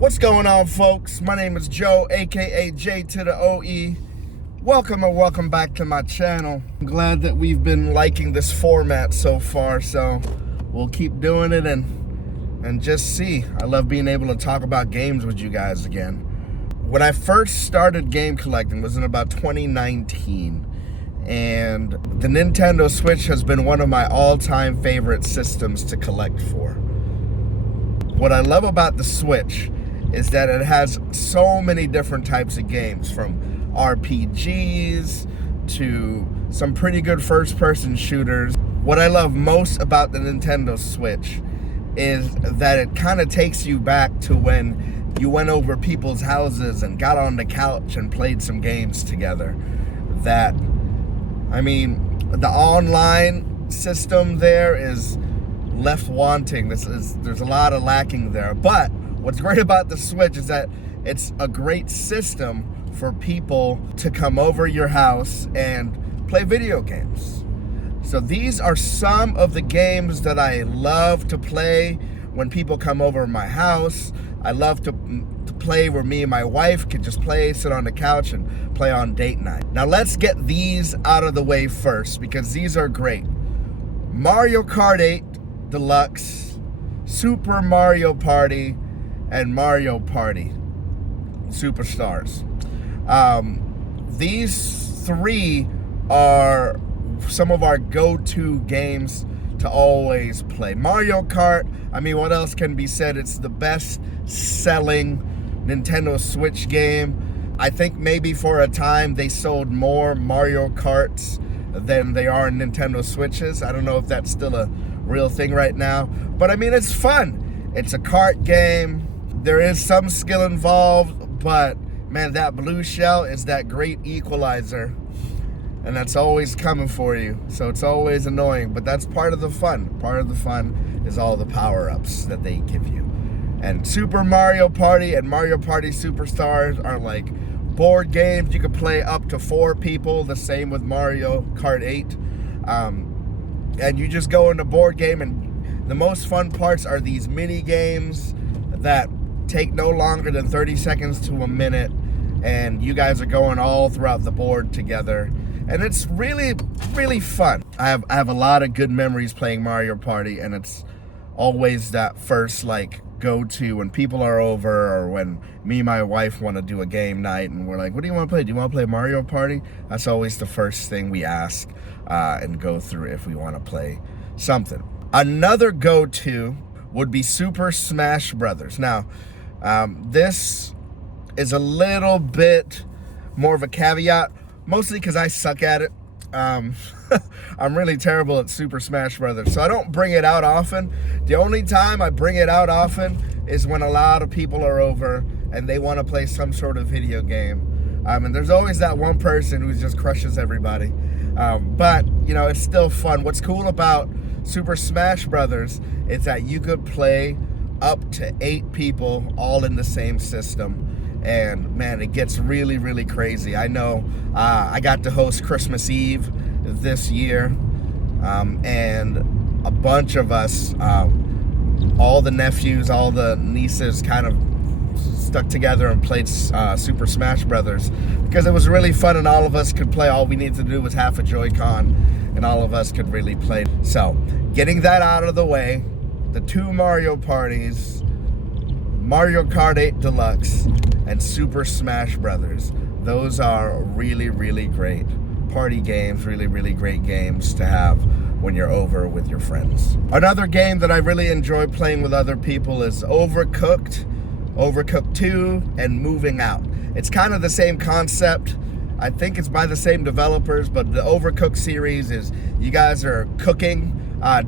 What's going on, folks? My name is Joe, aka J to the OE. Welcome or welcome back to my channel. I'm glad that we've been liking this format so far, so we'll keep doing it and just see. I love being able to talk about games with you guys again. When I first started game collecting was in about 2019, and the Nintendo Switch has been one of my all-time favorite systems to collect for. What I love about the Switch is that it has so many different types of games, from RPGs to some pretty good first-person shooters. What I love most about the Nintendo Switch is that it kind of takes you back to when you went over people's houses and got on the couch and played some games together. The online system there is left wanting. There's a lot of lacking there, but what's great about the Switch is that it's a great system for people to come over your house and play video games. So these are some of the games that I love to play when people come over my house. I love to play where me and my wife can just sit on the couch and play on date night. Now let's get these out of the way first, because these are great. Mario Kart 8 Deluxe, Super Mario Party, and Mario Party Superstars. These three are some of our go-to games to always play. Mario Kart, what else can be said? It's the best-selling Nintendo Switch game. I think maybe for a time they sold more Mario Karts than they are Nintendo Switches. I don't know if that's still a real thing right now, but it's fun. It's a kart game. There is some skill involved, but man, that blue shell is that great equalizer, and that's always coming for you, so it's always annoying, but that's part of the fun. Part of the fun is all the power-ups that they give you. And Super Mario Party and Mario Party Superstars are like board games. You can play up to 4 people, the same with Mario Kart 8. And you just go into board game, and the most fun parts are these mini games that take no longer than 30 seconds to a minute, and you guys are going all throughout the board together, and it's really, really fun. I have a lot of good memories playing Mario Party, and it's always that first go-to when people are over, or when me and my wife want to do a game night and we're like, what do you want to play? Do you want to play Mario Party? That's always the first thing we ask and go through if we want to play something. Another go-to would be Super Smash Brothers. Now, this is a little bit more of a caveat, mostly because I suck at it. I'm really terrible at Super Smash Brothers, so I don't bring it out often. The only time I bring it out often is when a lot of people are over and they want to play some sort of video game. And there's always that one person who just crushes everybody. But, it's still fun. What's cool about Super Smash Brothers is that you could play up to 8 people all in the same system. And man, it gets really, really crazy. I know I got to host Christmas Eve this year, and a bunch of us, all the nephews, all the nieces, kind of stuck together and played Super Smash Brothers, because it was really fun, and all of us could play. All we needed to do was half a Joy-Con, and all of us could really play. So, getting that out of the way, the 2 Mario Parties, Mario Kart 8 Deluxe, and Super Smash Brothers. Those are really, really great party games, really, really great games to have when you're over with your friends. Another game that I really enjoy playing with other people is Overcooked, Overcooked 2, and Moving Out. It's kind of the same concept. I think it's by the same developers, but the Overcooked series is you guys are cooking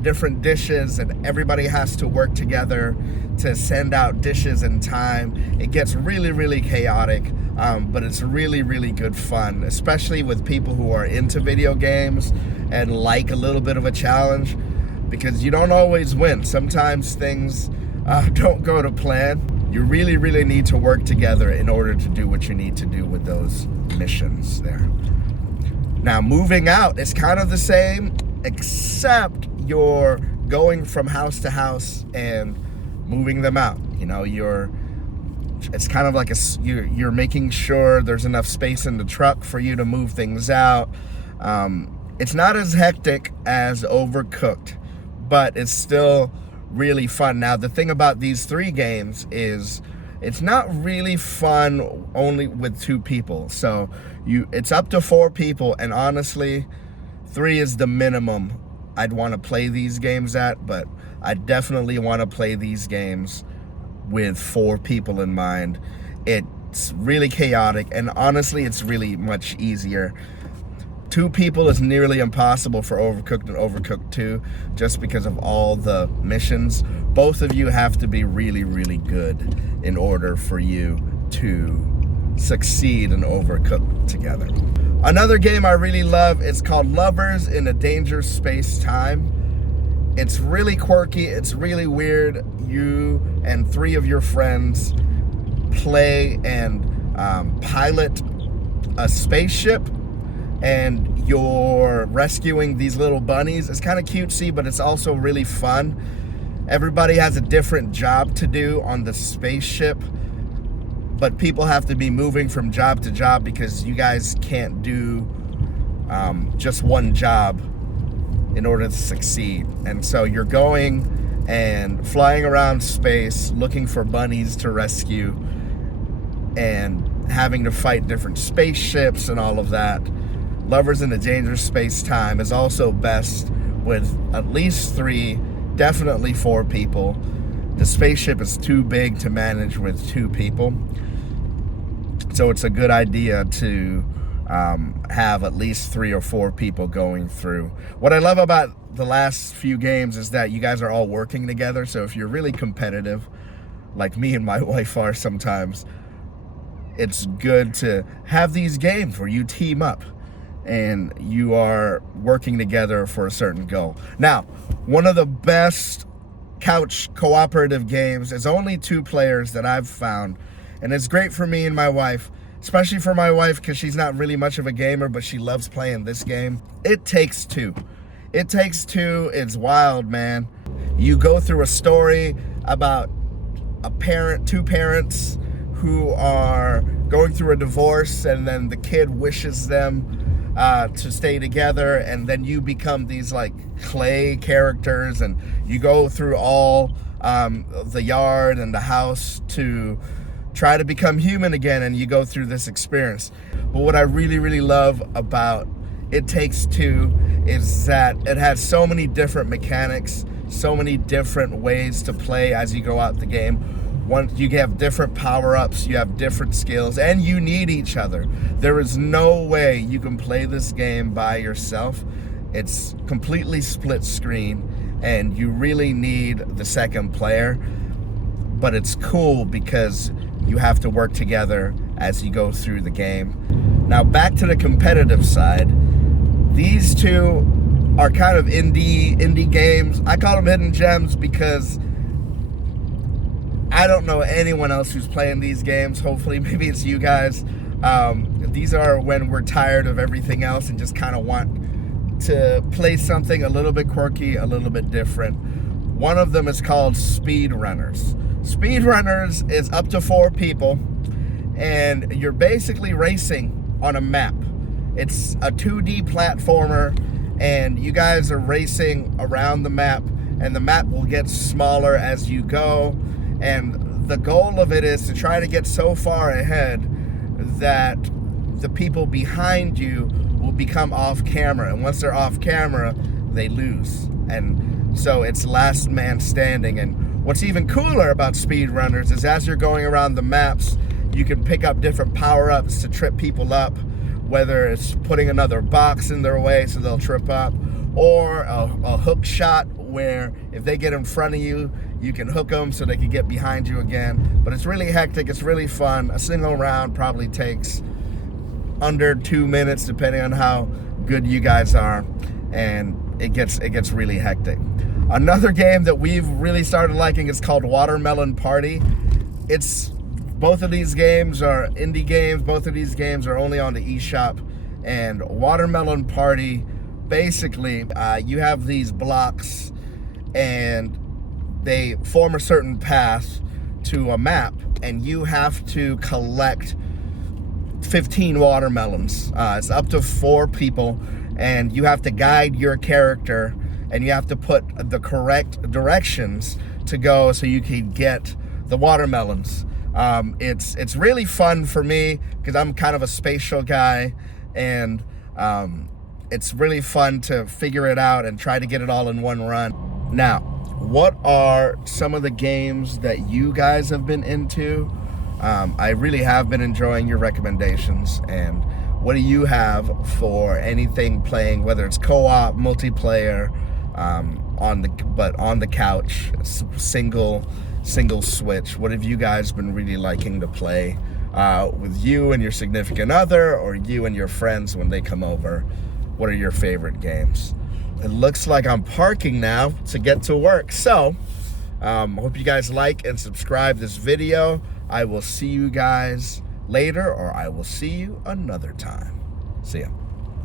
different dishes, and everybody has to work together to send out dishes in time. It gets really, really chaotic, but it's really, really good fun, especially with people who are into video games and like a little bit of a challenge, because you don't always win. Sometimes things don't go to plan. You really, really need to work together in order to do what you need to do with those missions there. Now, Moving Out is kind of the same, except you're going from house to house and moving them out. You're It's kind of like you're making sure there's enough space in the truck for you to move things out. It's not as hectic as Overcooked, but it's still really fun. Now, the thing about these 3 games is it's not really fun only with 2 people. So it's up to 4 people, and honestly, 3 is the minimum I'd want to play these games at, but I definitely want to play these games with 4 people in mind. It's really chaotic, and honestly, it's really much easier. 2 people is nearly impossible for Overcooked and Overcooked 2, just because of all the missions. Both of you have to be really, really good in order for you to succeed in Overcooked together. Another game I really love is called Lovers in a Dangerous Space-Time. It's really quirky, it's really weird. You and 3 of your friends play and pilot a spaceship, and you're rescuing these little bunnies. It's kind of cutesy, but it's also really fun. Everybody has a different job to do on the spaceship, but people have to be moving from job to job because you guys can't do just one job in order to succeed. And so you're going and flying around space looking for bunnies to rescue and having to fight different spaceships and all of that. Lovers in a Dangerous Space-Time is also best with at least 3, definitely 4 people. The spaceship is too big to manage with 2 people, so it's a good idea to have at least 3 or 4 people going through. What I love about the last few games is that you guys are all working together, so if you're really competitive, like me and my wife are sometimes, it's good to have these games where you team up and you are working together for a certain goal. Now, one of the best couch cooperative games is only 2 players that I've found, and it's great for me and my wife, especially for my wife because she's not really much of a gamer, but she loves playing this game. It Takes Two. It Takes Two is wild, man. You go through a story about two parents who are going through a divorce, and then the kid wishes them to stay together, and then you become these like clay characters, and you go through all the yard and the house to try to become human again, and you go through this experience. But what I really, really love about It Takes Two is that it has so many different mechanics, so many different ways to play as you go out the game. You have different power-ups, you have different skills, and you need each other. There is no way you can play this game by yourself. It's completely split screen, and you really need the second player. But it's cool because you have to work together as you go through the game. Now, back to the competitive side. These 2 are kind of indie games. I call them hidden gems because I don't know anyone else who's playing these games. Hopefully, maybe it's you guys. These are when we're tired of everything else and just kind of want to play something a little bit quirky, a little bit different. One of them is called Speedrunners. Speedrunners is up to 4 people, and you're basically racing on a map. It's a 2D platformer, and you guys are racing around the map, and the map will get smaller as you go. And the goal of it is to try to get so far ahead that the people behind you will become off camera. And once they're off camera, they lose. And so it's last man standing. And what's even cooler about speedrunners is as you're going around the maps, you can pick up different power-ups to trip people up, whether it's putting another box in their way so they'll trip up, or a hook shot where if they get in front of you, you can hook them so they can get behind you again. But it's really hectic, it's really fun. A single round probably takes under 2 minutes depending on how good you guys are, and it gets really hectic. Another game that we've really started liking is called Watermelon Party. Both of these games are indie games. Both of these games are only on the eShop. And Watermelon Party, basically, you have these blocks and they form a certain path to a map, and you have to collect 15 watermelons. It's up to 4 people, and you have to guide your character, and you have to put the correct directions to go so you can get the watermelons. It's really fun for me because I'm kind of a spatial guy, and it's really fun to figure it out and try to get it all in one run. Now, what are some of the games that you guys have been into? I really have been enjoying your recommendations. And what do you have for anything playing, whether it's co-op, multiplayer, on the couch, single switch? What have you guys been really liking to play with you and your significant other, or you and your friends when they come over? What are your favorite games? It looks like I'm parking now to get to work. So, hope you guys like and subscribe this video. I will see you guys later, or I will see you another time. See ya.